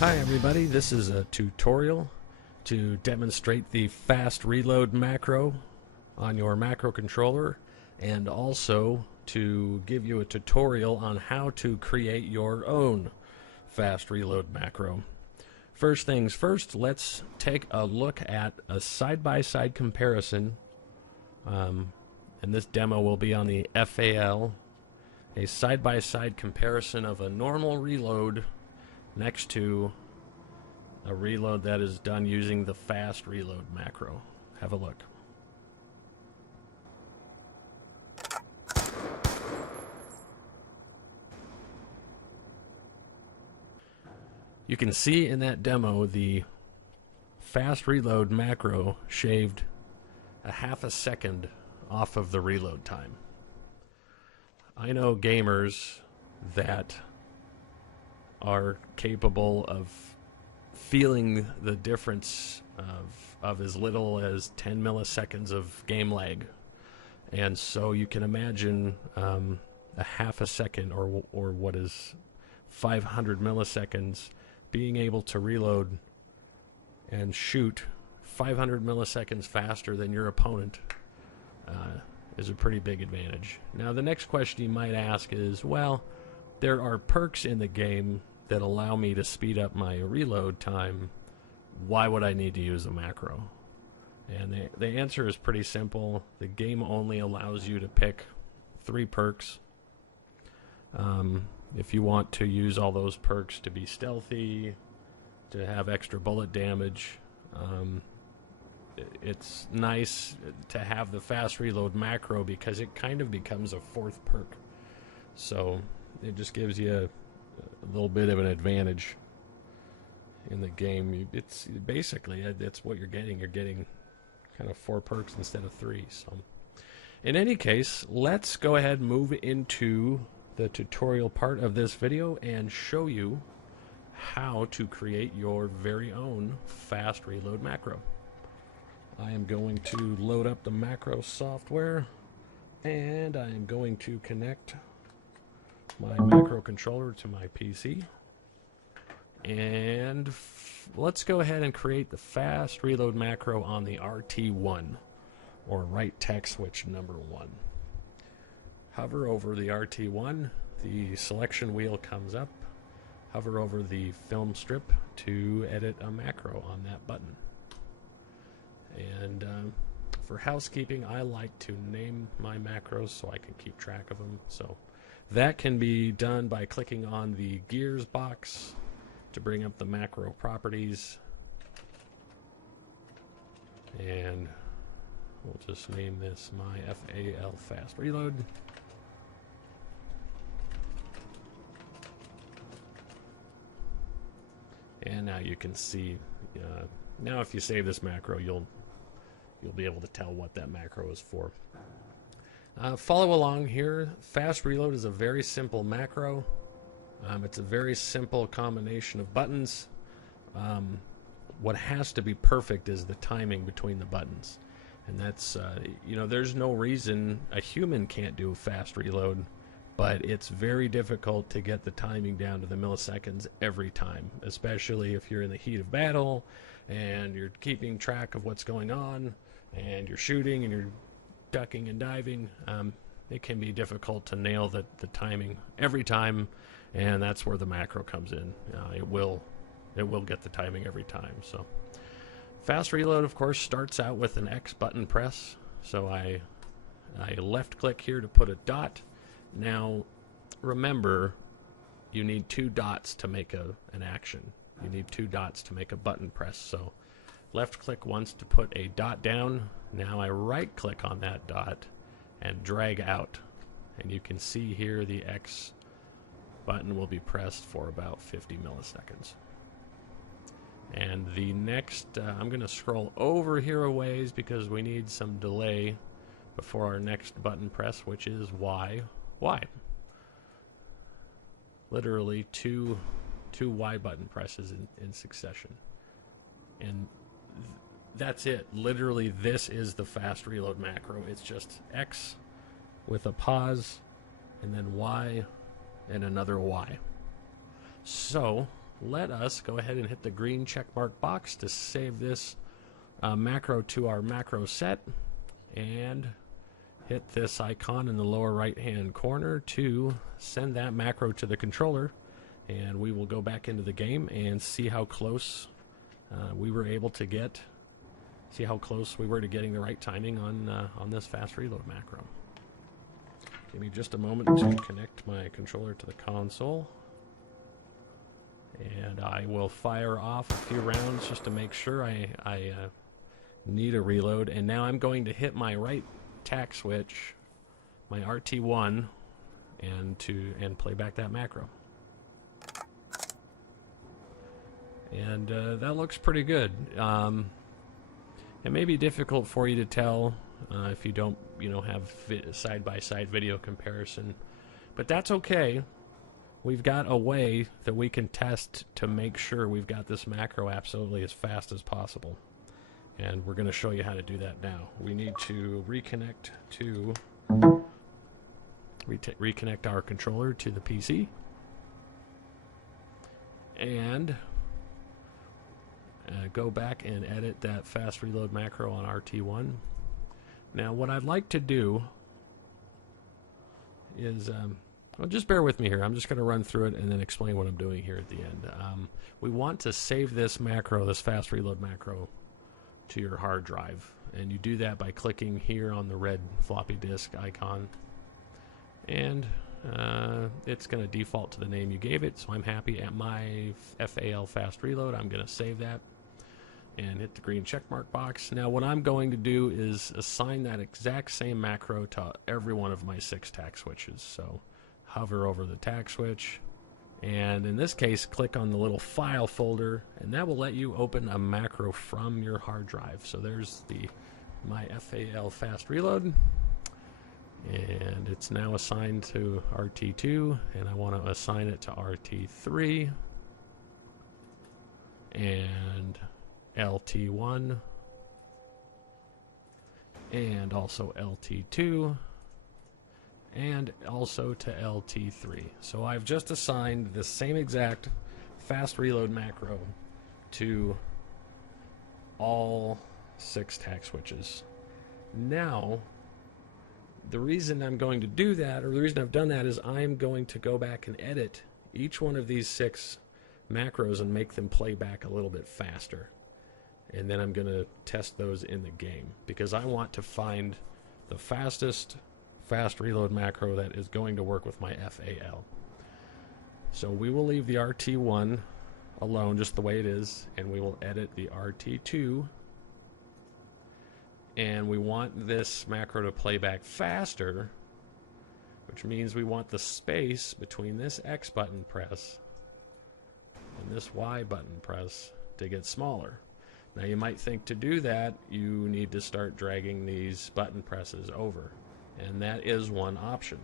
Hi everybody, this is a tutorial to demonstrate the fast reload macro on your macro controller, and also to give you a tutorial on how to create your own fast reload macro. First things first, let's take a look at a side-by-side comparison, and this demo will be on the FAL, a side-by-side comparison of a normal reload next to a reload that is done using the fast reload macro. Have a look. You can see in that demo the fast reload macro shaved a half a second off of the reload time. I know gamers that are capable of feeling the difference of as little as 10 milliseconds of game lag, and so you can imagine a half a second or what is 500 milliseconds being able to reload and shoot 500 milliseconds faster than your opponent is a pretty big advantage. Now the next question you might ask is, well, there are perks in the game that allow me to speed up my reload time. Why would I need to use a macro? And the answer is pretty simple. The game only allows you to pick 3 perks. If you want to use all those perks to be stealthy, to have extra bullet damage, it's nice to have the fast reload macro because it kind of becomes a 4th perk. So it just gives you a little bit of an advantage in the game. It's basically, that's what you're getting. You're getting kind of 4 perks instead of 3. So in any case, let's go ahead and move into the tutorial part of this video and show you how to create your very own fast reload macro. I am going to load up the macro software, and I am going to connect my macro controller to my PC, and let's go ahead and create the fast reload macro on the RT1, or right text switch number 1. Hover over the RT1, the selection wheel comes up. Hover over the film strip to edit a macro on that button. And for housekeeping, I like to name my macros so I can keep track of them. So that can be done by clicking on the gears box to bring up the macro properties. And we'll just name this my FAL fast reload. And now you can see, now if you save this macro, you'll be able to tell what that macro is for. Follow along here. Fast reload is a very simple macro. It's a very simple combination of buttons. What has to be perfect is the timing between the buttons. And that's, there's no reason a human can't do a fast reload, but it's very difficult to get the timing down to the milliseconds every time, especially if you're in the heat of battle and you're keeping track of what's going on and you're shooting and you're ducking and diving. It can be difficult to nail the timing every time, and that's where the macro comes in. It will get the timing every time. So fast reload, of course, starts out with an X button press. So I left click here to put a dot. Now remember, you need 2 dots to make an action. You need 2 dots to make a button press. So left click once to put a dot down. Now I right click on that dot and drag out, and you can see here the X button will be pressed for about 50 milliseconds. And the next, I'm going to scroll over here a ways because we need some delay before our next button press, which is Y. Literally two Y button presses in succession. And that's it. Literally, this is the fast reload macro. It's just X with a pause, and then Y, and another Y. So let us go ahead and hit the green check mark box to save this macro to our macro set, and hit this icon in the lower right hand corner to send that macro to the controller, and we will go back into the game and see how close we were able to get, see how close we were to getting the right timing on this fast reload macro. Give me just a moment to connect my controller to the console, and I will fire off a few rounds just to make sure I need a reload. And now I'm going to hit my right tack switch, my RT1, and play back that macro. And that looks pretty good. It may be difficult for you to tell if you don't, have side-by-side video comparison, but that's okay. We've got a way that we can test to make sure we've got this macro absolutely as fast as possible. And we're going to show you how to do that now. We need to reconnect our controller to the PC. And go back and edit that fast reload macro on RT1. Now what I'd like to do is, well, just bear with me here. I'm just going to run through it and then explain what I'm doing here at the end. We want to save this macro, this fast reload macro, to your hard drive, and you do that by clicking here on the red floppy disk icon, and it's going to default to the name you gave it, so I'm happy at my FAL fast reload. I'm going to save that and hit the green checkmark box. Now what I'm going to do is assign that exact same macro to every one of my 6 tack switches. So hover over the tack switch, and in this case click on the little file folder, and that will let you open a macro from your hard drive. So there's my FAL fast reload, and it's now assigned to RT2, and I want to assign it to RT3 and LT1 and also LT2 and also to LT3. So I've just assigned the same exact fast reload macro to all 6 tack switches. Now, the reason I'm going to do that, or the reason I've done that, is I'm going to go back and edit each one of these 6 macros and make them play back a little bit faster. And then I'm going to test those in the game, because I want to find the fastest fast reload macro that is going to work with my FAL. So we will leave the RT1 alone just the way it is, and we will edit the RT2, and we want this macro to play back faster, which means we want the space between this X button press and this Y button press to get smaller. Now you might think to do that you need to start dragging these button presses over, and that is one option.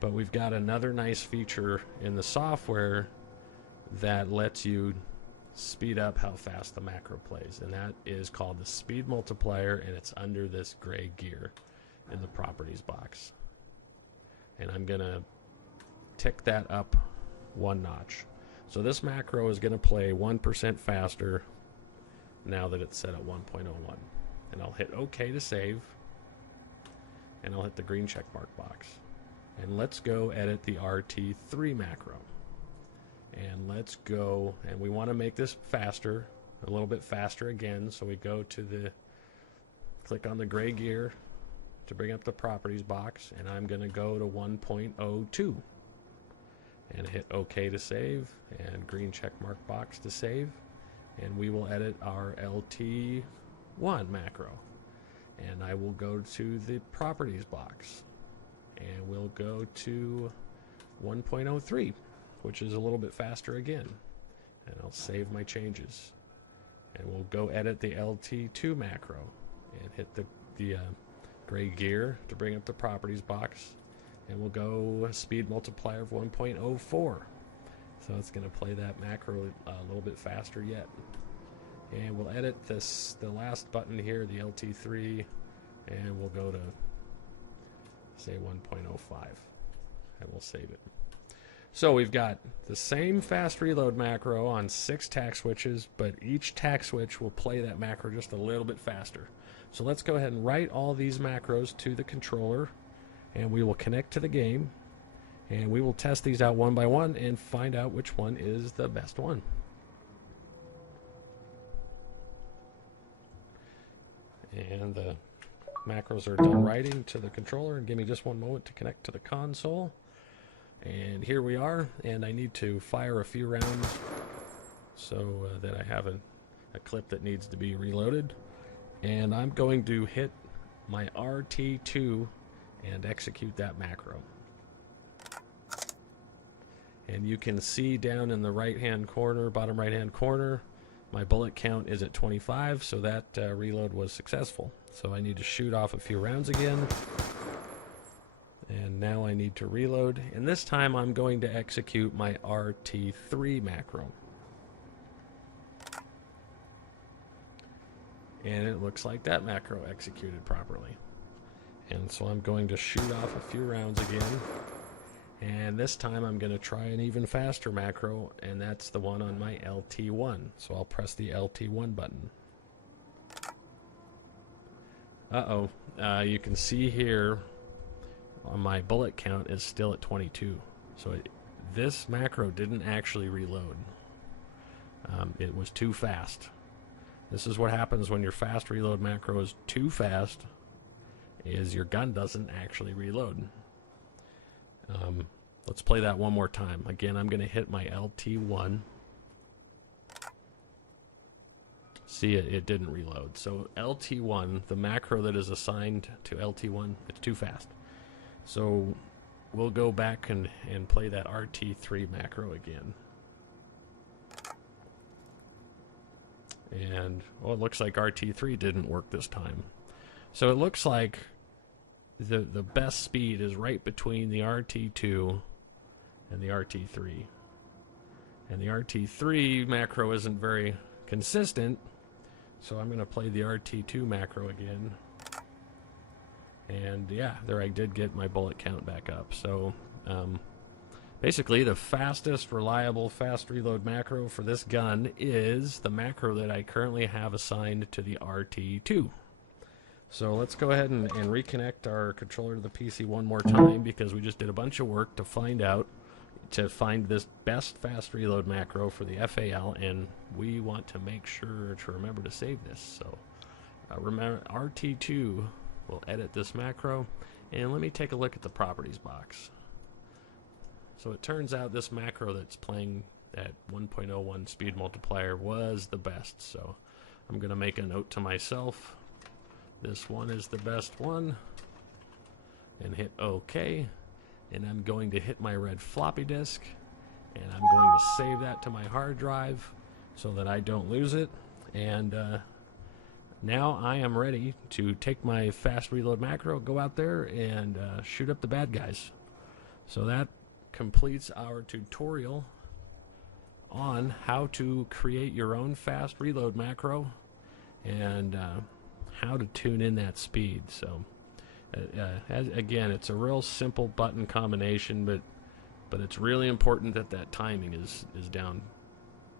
But we've got another nice feature in the software that lets you speed up how fast the macro plays, and that is called the speed multiplier, and it's under this gray gear in the properties box. And I'm going to tick that up 1 notch. So this macro is going to play 1% faster now that it's set at 1.01. And I'll hit OK to save, and I'll hit the green check mark box. And let's go edit the RT3 macro. And let's go, and we want to make this faster, a little bit faster again, so we go to click on the gray gear to bring up the properties box, and I'm going to go to 1.02 and hit OK to save, and green check mark box to save, and we will edit our LT1 macro. And I will go to the properties box, and we'll go to 1.03, which is a little bit faster again. And I'll save my changes. And we'll go edit the LT2 macro and hit the gray gear to bring up the properties box. And we'll go speed multiplier of 1.04. So it's going to play that macro a little bit faster yet. And we'll edit the last button here, the LT3, and we'll go to, say, 1.05. And we'll save it. So we've got the same fast reload macro on 6 tack switches, but each tack switch will play that macro just a little bit faster. So let's go ahead and write all these macros to the controller, and we will connect to the game, and we will test these out one by one and find out which one is the best one. And the macros are done writing to the controller, and give me just one moment to connect to the console. And here we are, and I need to fire a few rounds so that I have a clip that needs to be reloaded. And I'm going to hit my RT2 and execute that macro. And you can see down in the right-hand corner, bottom right-hand corner, my bullet count is at 25, so that reload was successful. So I need to shoot off a few rounds again. And now I need to reload, and this time I'm going to execute my RT3 macro. And it looks like that macro executed properly. And so I'm going to shoot off a few rounds again, and this time I'm going to try an even faster macro, and that's the one on my LT1. So I'll press the LT1 button. You can see here my bullet count is still at 22. So this macro didn't actually reload. It was too fast. This is what happens when your fast reload macro is too fast, is your gun doesn't actually reload. Let's play that one more time. Again, I'm going to hit my LT1. See, it didn't reload. So LT1, the macro that is assigned to LT1, it's too fast. So we'll go back and play that RT3 macro again. And, well, it looks like RT3 didn't work this time. So it looks like the best speed is right between the RT2 and the RT3. And the RT3 macro isn't very consistent, so I'm going to play the RT2 macro again. And yeah, there I did get my bullet count back up. So basically the fastest reliable fast reload macro for this gun is the macro that I currently have assigned to the RT2. So let's go ahead and reconnect our controller to the PC one more time, because we just did a bunch of work to find this best fast reload macro for the FAL, and we want to make sure to remember to save this. So remember, RT2 will edit this macro, and let me take a look at the properties box. So it turns out this macro that's playing at 1.01 speed multiplier was the best, so I'm going to make a note to myself. This one is the best one, and hit OK. And I'm going to hit my red floppy disk, and I'm going to save that to my hard drive so that I don't lose it. And now I am ready to take my fast reload macro, go out there and shoot up the bad guys. So that completes our tutorial on how to create your own fast reload macro and how to tune in that speed. So again, it's a real simple button combination, but it's really important that that timing is down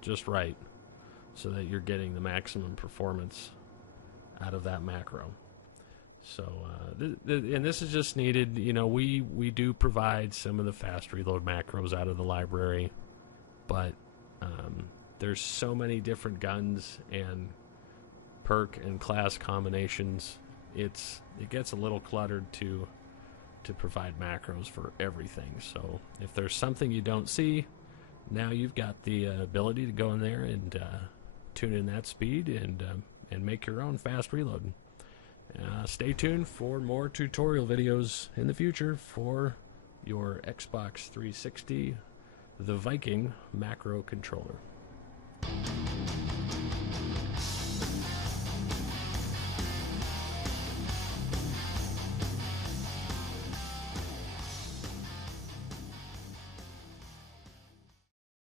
just right so that you're getting the maximum performance out of that macro. So and this is just needed, you know, we do provide some of the fast reload macros out of the library, but there's so many different guns and perk and class combinations, it gets a little cluttered to provide macros for everything. So if there's something you don't see, now you've got the ability to go in there and tune in that speed and make your own fast reload. Stay tuned for more tutorial videos in the future for your Xbox 360, the Viking Macro Controller.